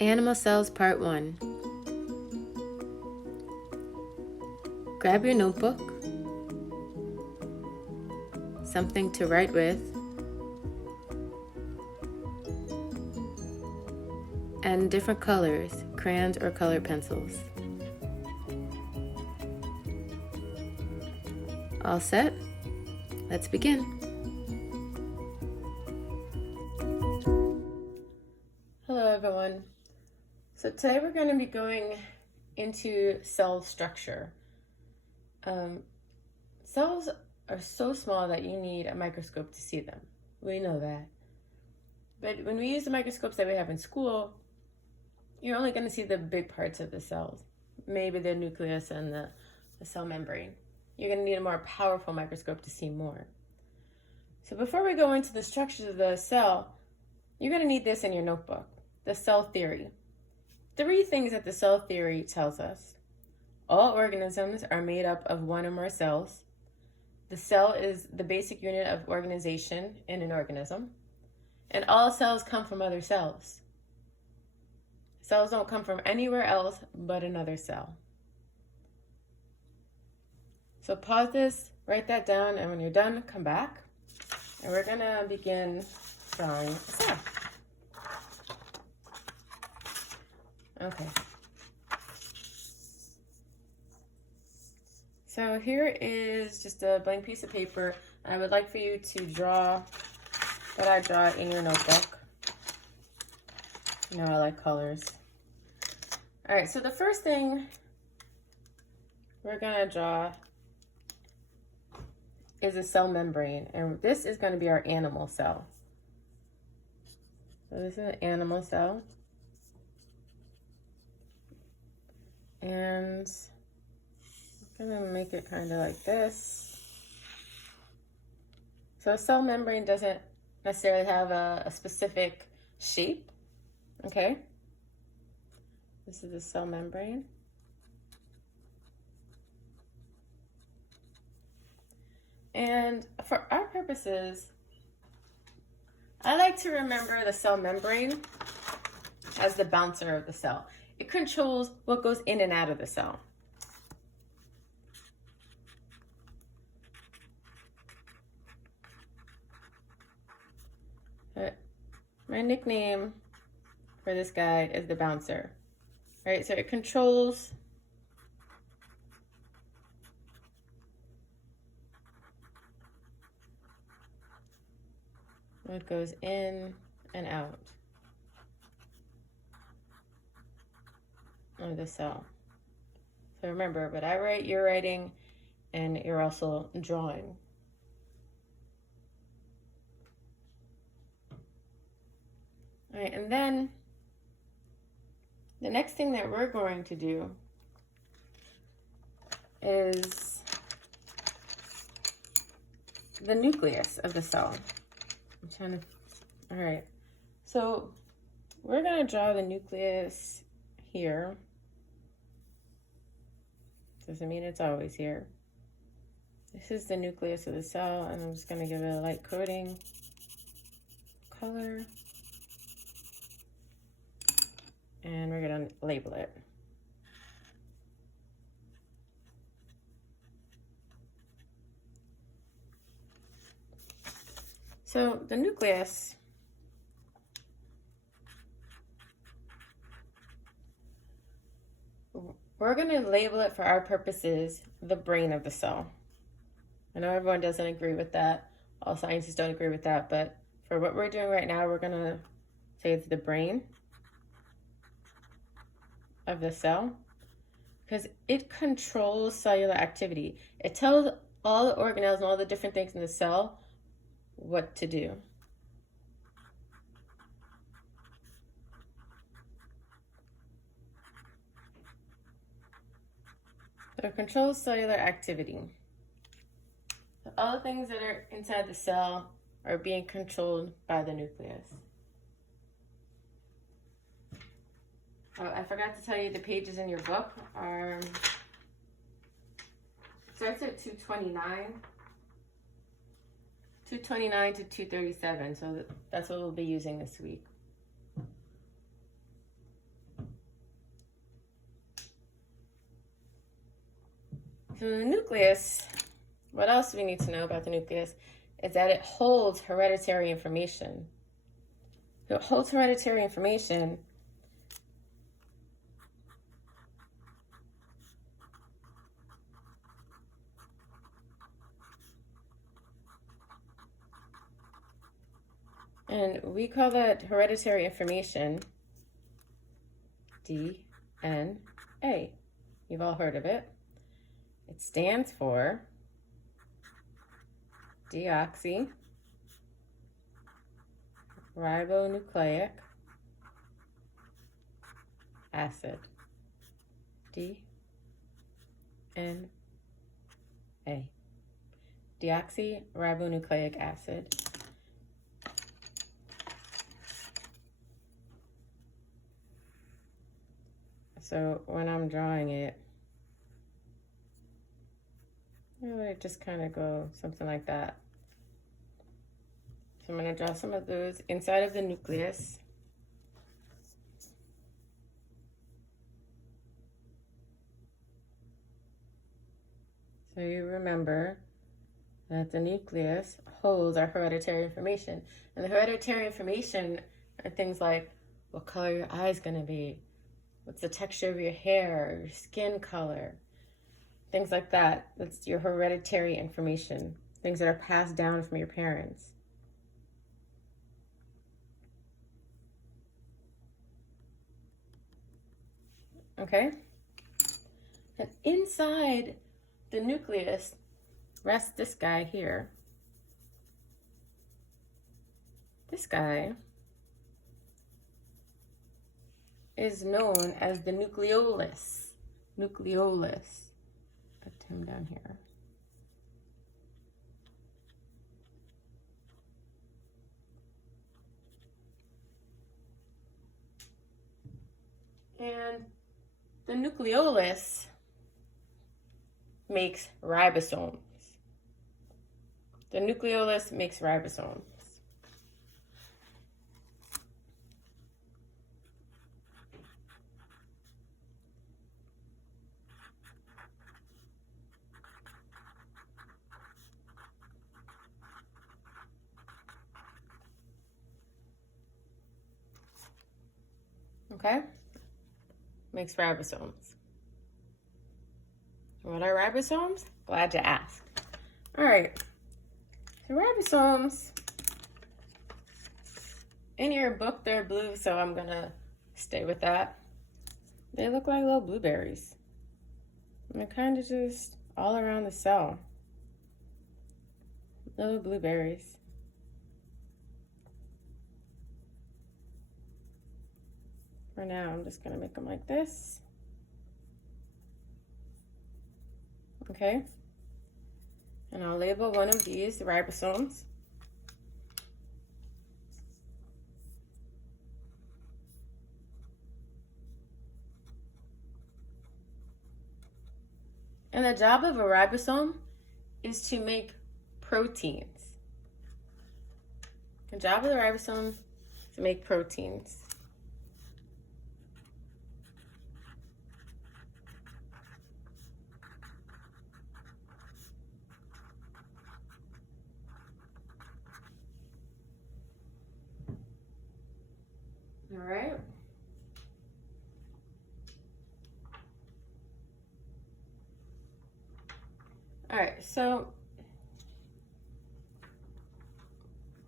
Animal Cells Part 1. Grab your notebook, something to write with, and different colors, crayons or colored pencils. All set? Let's begin. Hello everyone. So today we're going to be going into cell structure. Cells are so small that you need a microscope to see them. We know that. But when we use the microscopes that we have in school, you're only going to see the big parts of the cells, maybe the nucleus and the cell membrane. You're going to need a more powerful microscope to see more. So before we go into the structures of the cell, you're going to need this in your notebook, the cell theory. 3 things that the cell theory tells us. All organisms are made up of one or more cells. The cell is the basic unit of organization in an organism. And all cells come from other cells. Cells don't come from anywhere else but another cell. So pause this, write that down, and when you're done, come back. And we're going to begin drawing a cell. Okay. So here is just a blank piece of paper. I would like for you to draw what I draw in your notebook. You know I like colors. All right, so the first thing we're gonna draw is a cell membrane, and this is gonna be our animal cell. So this is an animal cell. And I'm gonna make it kind of like this. So a cell membrane doesn't necessarily have a specific shape, okay? This is the cell membrane. And for our purposes, I like to remember the cell membrane as the bouncer of the cell. It controls what goes in and out of the cell. My nickname for this guy is the bouncer. Right, so it controls what goes in and out of the cell. So remember, but I write, you're writing, and you're also drawing. All right, and then the next thing that we're going to do is the nucleus of the cell. I'm trying to, all right. So we're gonna draw the nucleus here. Doesn't mean it's always here. This is the nucleus of the cell, and I'm just gonna give it a light coating color. And we're gonna label it. So the nucleus we're gonna label it for our purposes the brain of the cell. I know everyone doesn't agree with that. All scientists don't agree with that, but for what we're doing right now, we're gonna say it's the brain of the cell because it controls cellular activity. It tells all the organelles and all the different things in the cell what to do. So it controls cellular activity. So all the things that are inside the cell are being controlled by the nucleus. Oh, I forgot to tell you the pages in your book are, starts at 229. 229 to 237, so that's what we'll be using this week. So the nucleus, what else we need to know about the nucleus is that it holds hereditary information. So it holds hereditary information and we call that hereditary information DNA. You've all heard of it. It stands for deoxyribonucleic acid. DNA. Deoxyribonucleic acid. So when I'm drawing it, I just kind of go something like that. So I'm going to draw some of those inside of the nucleus. So you remember that the nucleus holds our hereditary information. And the hereditary information are things like what color your eye's going to be, what's the texture of your hair, your skin color, things like that. That's your hereditary information, things that are passed down from your parents. Okay? And inside the nucleus rests this guy here. This guy is known as the nucleolus. Nucleolus. Put him down here. And the nucleolus makes ribosomes. The nucleolus makes ribosomes. Okay? Makes ribosomes. What are ribosomes? Glad you asked. All right. So ribosomes, in your book, they're blue, so I'm going to stay with that. They look like little blueberries. And they're kind of just all around the cell. Little blueberries. For now, I'm just going to make them like this. Okay? And I'll label one of these the ribosomes. And the job of a ribosome is to make proteins. The job of the ribosome is to make proteins. All right. All right, so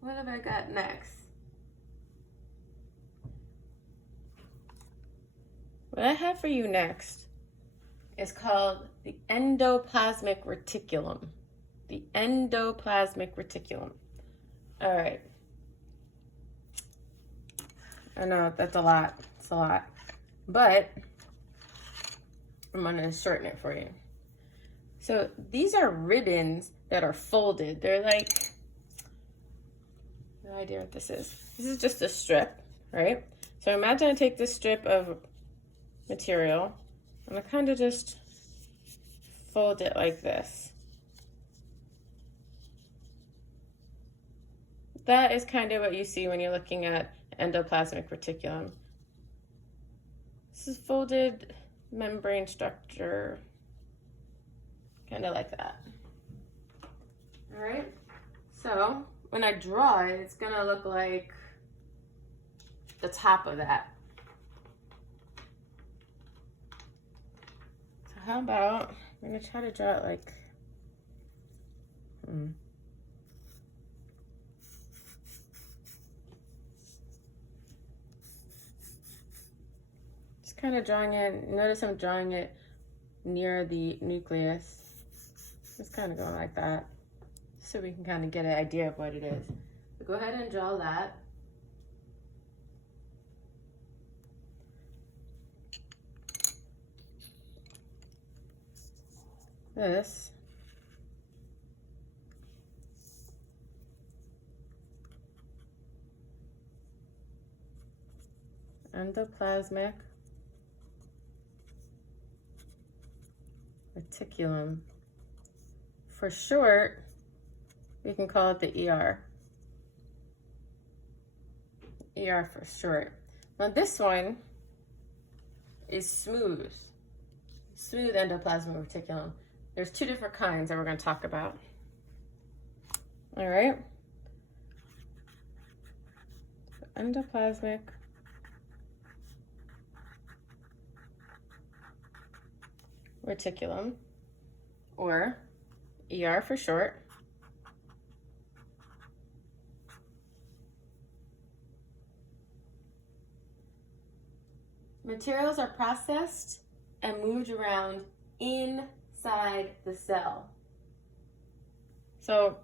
what have I got next? What I have for you next is called the endoplasmic reticulum. The endoplasmic reticulum. All right. I know that's a lot. It's a lot. But I'm going to shorten it for you. So these are ribbons that are folded. They're like, no idea what this is. This is just a strip, right? So imagine I take this strip of material and I kind of just fold it like this. That is kind of what you see when you're looking at endoplasmic reticulum. This is folded membrane structure. kind of like that. All right, so when I draw it, it's gonna look like the top of that. So how about, I'm gonna try to draw it like, just kind of drawing it. Notice I'm drawing it near the nucleus. Just kind of going like that, so we can kind of get an idea of what it is. So go ahead and draw that. This endoplasmic reticulum. For short, we can call it the ER. ER for short. Now this one is smooth endoplasmic reticulum. There's two different kinds that we're going to talk about. All right. Endoplasmic reticulum, or ER for short. Materials are processed and moved around inside the cell. So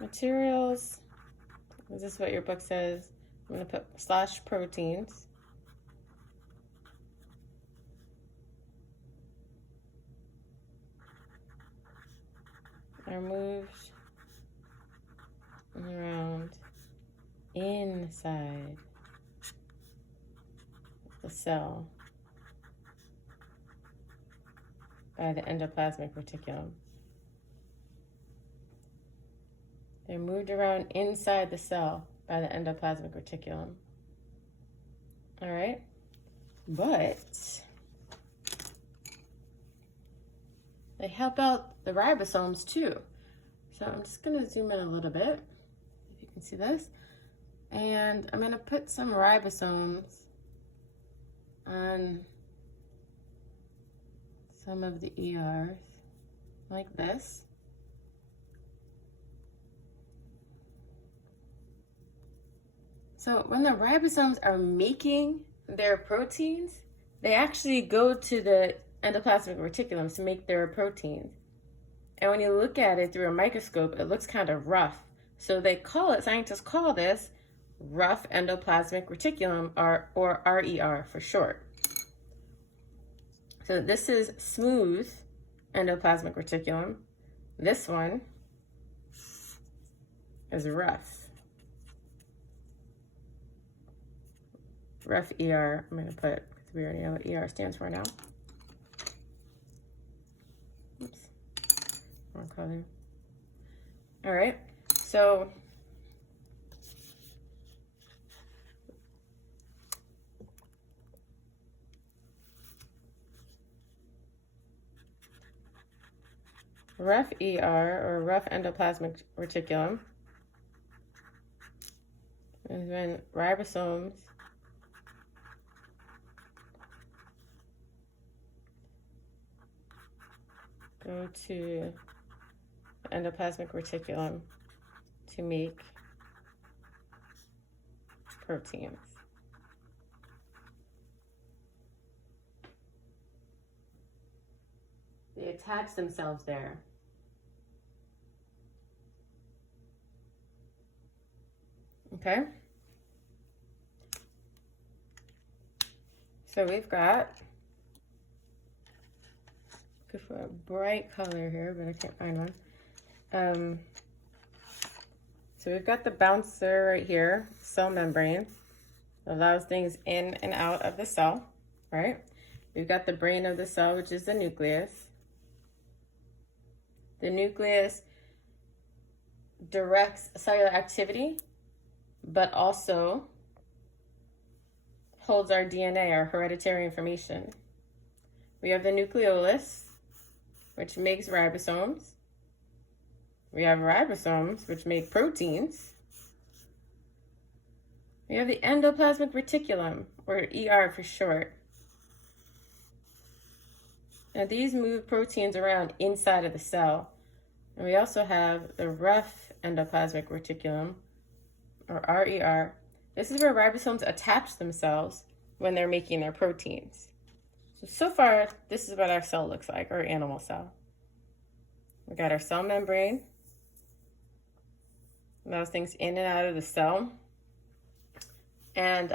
materials, is this what your book says? I'm going to put / proteins. Are moved around inside the cell by the endoplasmic reticulum. They're moved around inside the cell by the endoplasmic reticulum. All right, but they help out the ribosomes too. So I'm just gonna zoom in a little bit, if you can see this. And I'm gonna put some ribosomes on some of the ERs, like this. So when the ribosomes are making their proteins, they actually go to the endoplasmic reticulum to make their proteins. And when you look at it through a microscope, it looks kind of rough. So they call it, scientists call this rough endoplasmic reticulum, or RER for short. So this is smooth endoplasmic reticulum. This one is rough. Rough ER, I'm going to put, because we already know what ER stands for now. Oops, wrong color. All right, so rough ER, or rough endoplasmic reticulum, is when ribosomes go to the endoplasmic reticulum to make proteins. They attach themselves there. Okay. So we've got, go for a bright color here, but I can't find one. So we've got the bouncer right here, cell membrane, that allows things in and out of the cell, right? We've got the brain of the cell, which is the nucleus. The nucleus directs cellular activity, but also holds our DNA, our hereditary information. We have the nucleolus, which makes ribosomes. We have ribosomes, which make proteins. We have the endoplasmic reticulum, or ER for short. Now these move proteins around inside of the cell. And we also have the rough endoplasmic reticulum, or RER. This is where ribosomes attach themselves when they're making their proteins. So far, this is what our cell looks like, our animal cell. We got our cell membrane. Allows things in and out of the cell. And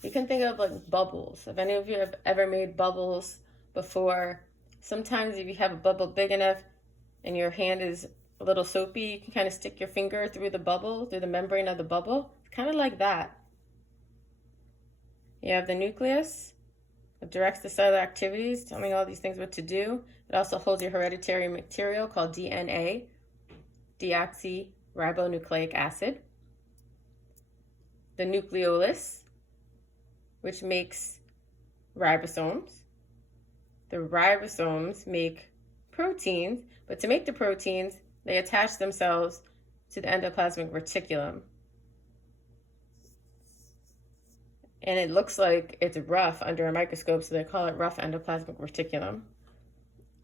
you can think of like bubbles. If any of you have ever made bubbles before, sometimes if you have a bubble big enough and your hand is a little soapy, you can kind of stick your finger through the bubble, through the membrane of the bubble. It's kind of like that. You have the nucleus. It directs the cellular activities, telling all these things what to do. It also holds your hereditary material called DNA, deoxyribonucleic acid. The nucleolus, which makes ribosomes. The ribosomes make proteins, but to make the proteins, they attach themselves to the endoplasmic reticulum. And it looks like it's rough under a microscope, so they call it rough endoplasmic reticulum.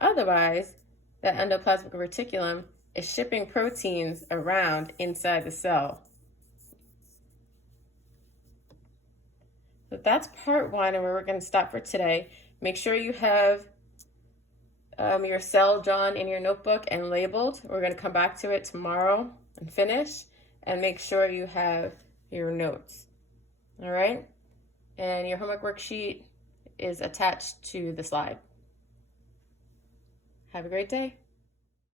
Otherwise, that endoplasmic reticulum is shipping proteins around inside the cell. So that's part one, and we're going to stop for today. Make sure you have your cell drawn in your notebook and labeled. We're going to come back to it tomorrow and finish, and make sure you have your notes. All right? And your homework worksheet is attached to the slide. Have a great day.